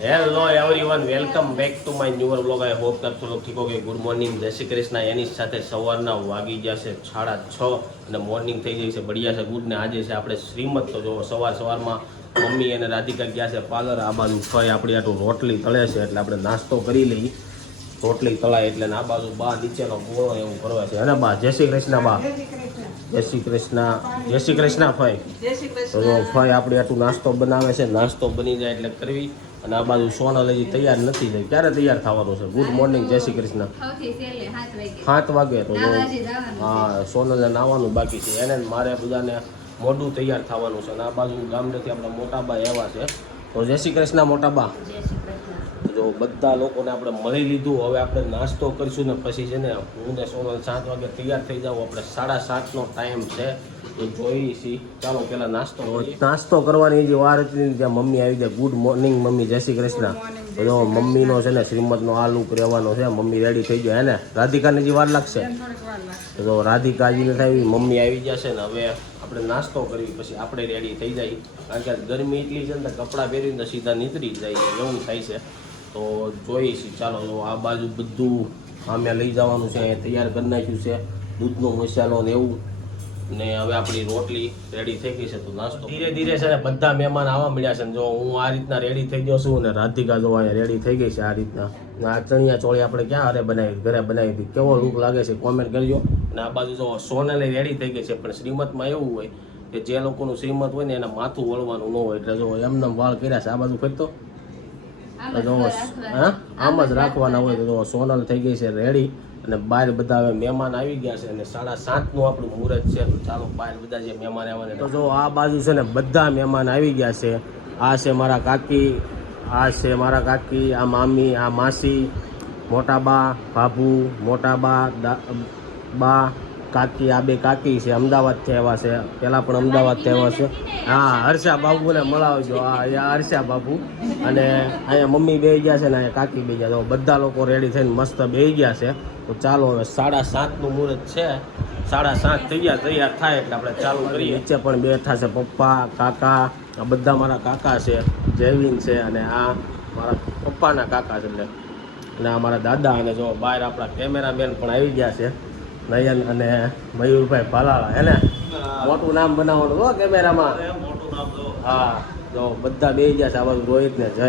Hello everyone, welcome back to my newer vlog. I hope આપ લોકો ઠીક હો કે ગુડ મોર્નિંગ, જય શ્રી કૃષ્ણ. એની સાથે સવારના વાગી જશે 6:30 અને મોર્નિંગ થઈ ગઈ છે. બઢિયા છે, ગુડ. ને આજે છે આપણે શ્રીમદ. તો જો સવારમાં મમ્મી અને રાધિકા ગયા છે પાર્લર. આ બાજુ ફઈ આપણી આટલું રોટલી તળે છે એટલે આપણે નાસ્તો કરી લઈ. રોટલી તળાય એટલે આ બાજુ બા નીચેનો ગોળો એવું કરવા છે. અને બા જય શ્રી કૃષ્ણ. બા જય શ્રી કૃષ્ણ. જય શ્રી કૃષ્ણ ફઈ. તો ફઈ આપણી આટલું નાસ્તો બનાવે છે. નાસ્તો બની જાય એટલે કરવી. અને આ બાજુ સોનલ હજી તૈયાર નથી થઈ. ક્યારે તૈયાર થવાનું છે? ગુડ મોર્નિંગ, જય શ્રી કૃષ્ણ. 7 વાગે. તો હા, સોનલને નાવાનું બાકી છે. એને મારે બધાને મોઢું તૈયાર થવાનું છે. અને આ બાજુ ગામડેથી આપણા મોટાબા એવા છે. તો જય શ્રી કૃષ્ણ મોટાબા. જો બધા લોકોને આપણે મળી લીધું. હવે આપણે નાસ્તો કરીશું ને પછી છે ને હું ને સોનલ 7 વાગે તૈયાર થઈ જાઉં. આપણે 7:30નો ટાઈમ છે. તો જોઈ છીએ. ચાલો પેલા નાસ્તો કરવાની જે વાર હતી ત્યાં મમ્મી આવી જાય. ગુડ મોર્નિંગ મમ્મી, જય શ્રી કૃષ્ણ. તો મમ્મીનો છે ને શ્રીમદનો આ લુક રહેવાનો છે. મમ્મી રેડી થઈ જાય. હે ને રાધિકાને જે વાર લાગશે. તો રાધિકા હજી નથી આવી, મમ્મી આવી જશે ને હવે આપણે નાસ્તો કરવી પછી આપણે રેડી થઈ જાય. કારણ કે ગરમી એટલી છે ને કપડાં પહેરીને સીધા નીકળી જાય એવું થાય છે. તો જોઈએ છીએ. ચાલો આ બાજુ બધું અમે લઈ જવાનું છે. તૈયાર કરી નાખ્યું છે. દૂધનો મસાલો ને એવું. ને હવે આપણી રોટલી રેડી થઈ ગઈ છે. તો નાસ્તો ધીરે ધીરે છે ને બધા મહેમાન આવવા મળ્યા છે. જો હું આ રીતના રેડી થઈ ગયો છું ને રાધિકા જો અહીંયા રેડી થઈ ગઈ છે આ રીતના. આ ચણિયા ચોળી આપણે ક્યાં હારે બનાવી, ઘરે બનાવી હતી. કેવો લુક લાગે છે કોમેન્ટ કરજો. અને આ બાજુ જો સોનલે રેડી થઈ ગઈ છે. પણ શ્રીમદમાં એવું હોય કે જે લોકોનું શ્રીમદ હોય ને એને માથું વળવાનું ન હોય. એટલે જો એમને વાળ કર્યા છે. આ બાજુ ફરતો જો હા આમ જ રાખવાના હોય. તો સોનલ થઈ ગઈ છે રેડી. અને બહાર બધા હવે મહેમાન આવી ગયા છે. અને 7:30નું આપણું મુહૂર્ત છે. તો ચાલો બહાર બધા જે મહેમાન આવ્યા તો જો આ બાજુ છે ને બધા મહેમાન આવી ગયા છે. આ છે મારા કાકી, આ છે મારા કાકી, આ મામી, આ માસી, મોટાબા, ભાભુ, મોટાબા, બા, કાકી. આ બે કાકી છે, અમદાવાદથી આવ્યા છે. પહેલાં પણ અમદાવાદથી આવ્યા છે. હા, હર્ષા બાબુને મળાવજો. હા, હર્ષા બાબુ. અને અહીંયા મમ્મી બેસી ગયા છે ને અહીંયા કાકી બેસી ગયા. તો બધા લોકો રેડી થઈને મસ્ત બેસી ગયા છે. તો ચાલો હવે 7:30નું મુહૂર્ત છે. 7:30 તૈયાર થાય એટલે આપણે ચાલુ કરીએ. નીચે પણ બેઠા છે પપ્પા, કાકા. આ બધા મારા કાકા છે. જયવીન છે અને આ મારા પપ્પાના કાકા છે. એટલે અને આ મારા દાદા. અને જો બહાર આપણા કેમેરામેન પણ આવી ગયા છે, નયન અને મયુરભાઈ ભાલાળા. હે ને મોટું નામ બનાવવાનું હો કેમેરામાં. હા, જો બધા બેસી ગયા છે. આ બાજુ રોહિત ને જય.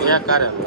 क्या कारण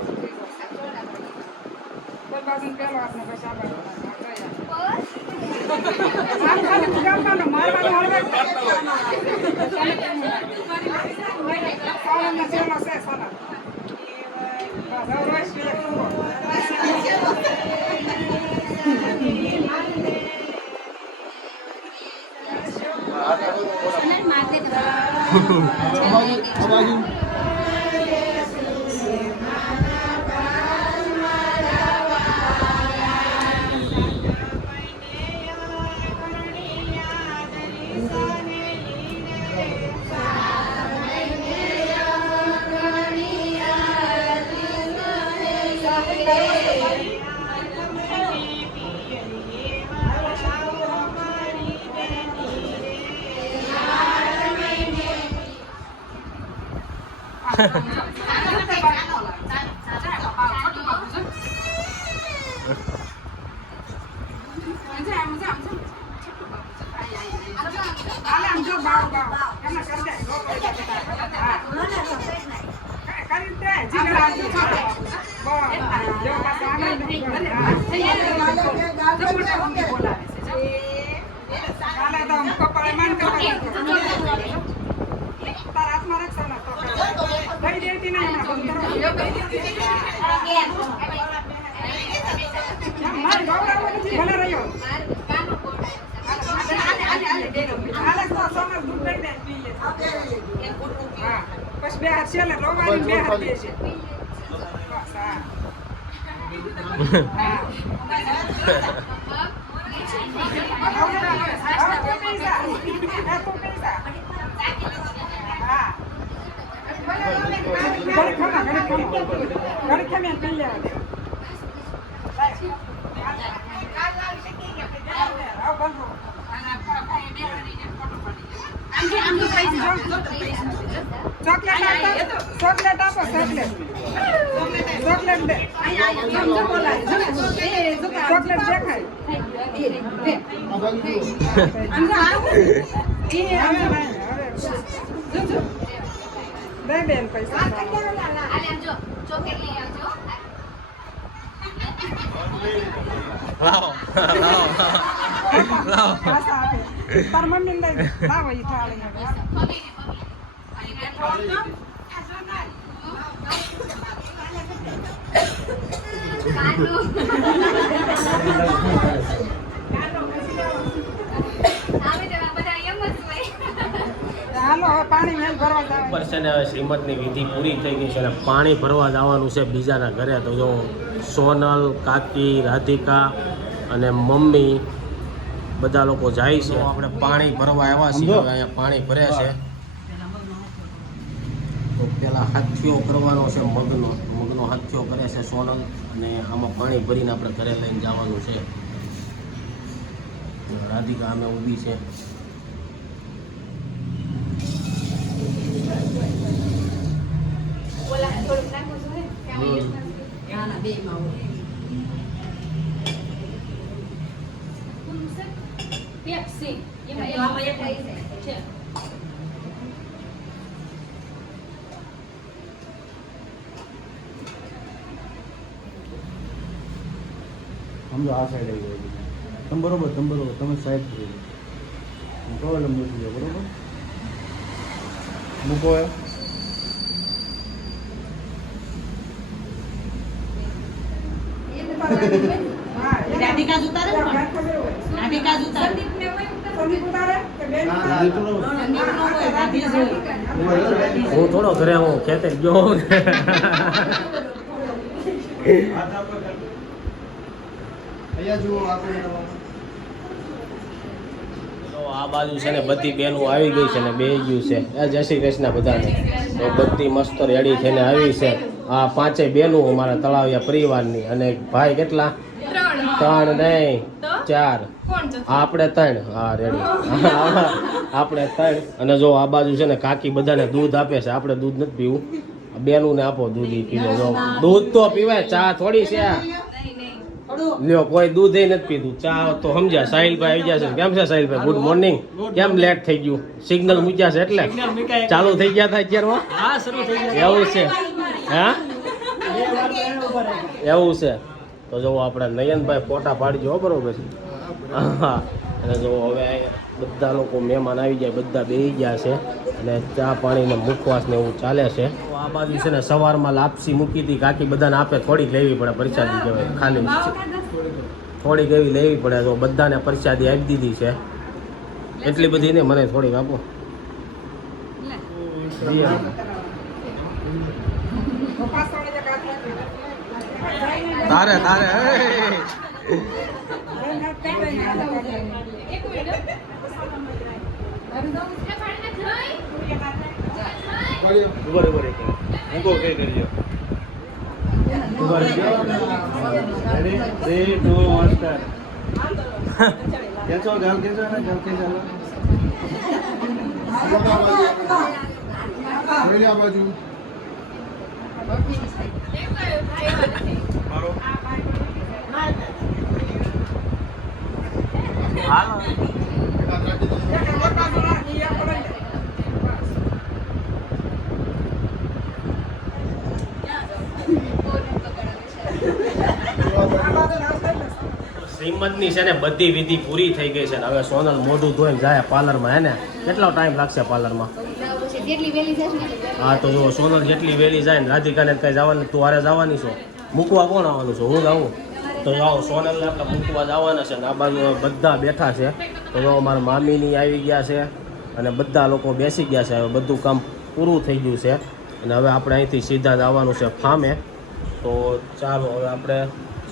પાણી મેલ ભરવા ઉપર છે ને હવે શ્રીમતની વિધિ પૂરી થઈ ગઈ છે અને પાણી ભરવા જવાનું છે બીજાના ઘરે. તો જો સોનલ, કાકી, રાધિકા અને મમ્મી બધા લોકો જાય છે. આપણે પાણી ભરવા આવ્યા છીએ. હવે અહીંયા પાણી ભરે છે. તો પેલા હાથીઓ કરવાનો છે મગનો હાથીઓ કરે છે સોનલ, અને આમાં પાણી ભરીને આપણે ઘરે લઈને જવાનું છે. રાધિકા અમે ઊભી છે. સમજો આ સાઈડ આવી ગયો. તમે બરોબર તમે સાઈડ થઈ ગયો. કયો નંબર થઈ ગયો બરોબર મૂકો. રાધિકા ઉતારે ને રાધિકા ઉતારે હું થોડો ઘરે હું ખેતર ગયો ને. તો આ બાજુ છે ને બધી બહેનો આવી ગઈ છે ને બેહી ગયું છે. જય શ્રી કૃષ્ણ બધાને. તો બધી મસ્ત રેડી થઈને આવી છે. આ પાંચેય બહેનો અમારા તળાવિયા પરિવારની. અને ભાઈ કેટલા? 3 નહીં 4. આપણે 3. હા રેડી. આપણે 3. અને જો આ બાજુ છે ને કાકી બધાને દૂધ આપે છે. આપણે દૂધ નથી પીવું. બેનુંને આપો દૂધ પીવો. જો દૂધ તો પીવાય, ચા થોડી છે. લ્યો કોઈ દૂધ નથી પીધું, ચા તો સમજ્યા. સાહિલભાઈ આવી ગયા છે. કેમ છે સાહિલભાઈ? Good morning. કેમ લેટ થઈ ગયું? સિગ્નલ મૂક્યા છે એટલે ચાલુ થઈ ગયા હતા અત્યારમાં? એવું છે? હા એવું છે. તો જો આપણે નયનભાઈ ફોટા પાડજો બરોબર છે. હા. અને જો હવે બધા લોકો મહેમાન આવી જાય, બધા બેસી ગયા છે અને ચા પાણીને મુખવાસ ને એવું ચાલે છે. આ બાજુ છે ને સવારમાં લાપસી મૂકી હતી કાકી, બધાને આપે. થોડીક લેવી પડે, પ્રસાદી કહેવાય. ખાલી થોડીક એવી લેવી પડે. તો બધાને પ્રસાદી આપી દીધી છે. એટલી બધી ને મને થોડીક આપો. તારે શ્રીમતની છે ને બધી વિધિ પૂરી થઈ ગઈ છે ને હવે સોનલ મોઢું ધોઈને જાય પાર્લરમાં. હે ને કેટલો ટાઈમ લાગશે પાર્લરમાં? હા તો જો સોનલ જેટલી વહેલી જાય ને, રાધિકાને કઈ જવાનું, તું હારે જવાની છો? મૂકવા કોણ આવવાનું છે? હું જાઉં. તો જાઓ સોનલને આપણે મૂકવા જવાના છે ને આ બાજુ બધા બેઠા છે. તો જો મારા મામીની આવી ગયા છે અને બધા લોકો બેસી ગયા છે. હવે બધું કામ પૂરું થઈ ગયું છે અને હવે આપણે અહીંથી સીધા જ આવવાનું છે ફામે. તો ચાલો હવે આપણે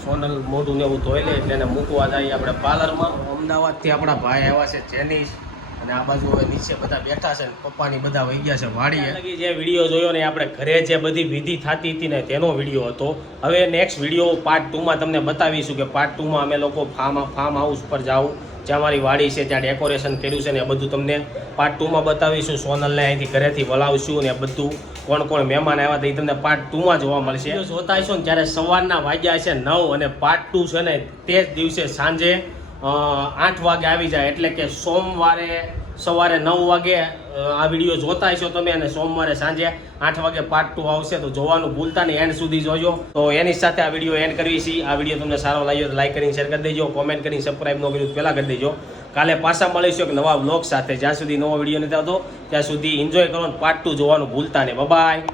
સોનલ મોઢું ને એવું ધોઈ લે એટલે એને મૂકવા જઈએ આપણે પાર્લરમાં. અમદાવાદથી આપણા ભાઈ આવ્યા છે જેનીશ, અને આ બાજુ હવે નીચે બધા બેઠા છે. પપ્પાની બધા વહી ગયા છે વાડીએ. જે વિડીયો જોયો ને આપણે ઘરે જે બધી વિધિ થતી હતી ને તેનો વિડીયો હતો. હવે નેક્સ્ટ વિડીયો પાર્ટ 2માં તમને બતાવીશું કે પાર્ટ 2માં અમે લોકો ફાર્મ હાઉસ પર જાઉં, જ્યાં મારી વાડી છે, ત્યાં ડેકોરેશન કર્યું છે ને એ બધું તમને પાર્ટ 2માં બતાવીશું. સોનલને અહીંથી ઘરેથી બોલાવીશું ને બધું કોણ કોણ મહેમાન આવ્યા હતા એ તમને પાર્ટ 2માં જોવા મળશે. જોતા હશો ને ત્યારે સવારના વાગ્યા છે 9 અને પાર્ટ 2 છે ને તે જ દિવસે સાંજે 8 વાગે આવી જાય. એટલે કે સોમવારે સવારે 9 વાગે આ વિડીયો જોતા હશો તમે અને સોમવારે સાંજે 8 વાગે પાર્ટ 2 આવશે. તો જોવાનું ભૂલતા નહીં, એન્ડ સુધી જોજો. તો એની સાથે આ વિડીયો એન્ડ કરવી છે. આ વિડીયો તમને સારો લાગ્યો તો લાઈક કરીને શેર કરી દેજો, કોમેન્ટ કરીને સબસ્ક્રાઈબ ન કર્યું પહેલાં કરી દેજો. કાલે પાછા મળીશું એક નવા વ્લોગ સાથે. જ્યાં સુધી નવો વિડીયો નથી આવતો ત્યાં સુધી એન્જોય કરો, પાર્ટ 2 જોવાનું ભૂલતા નહીં. બાય.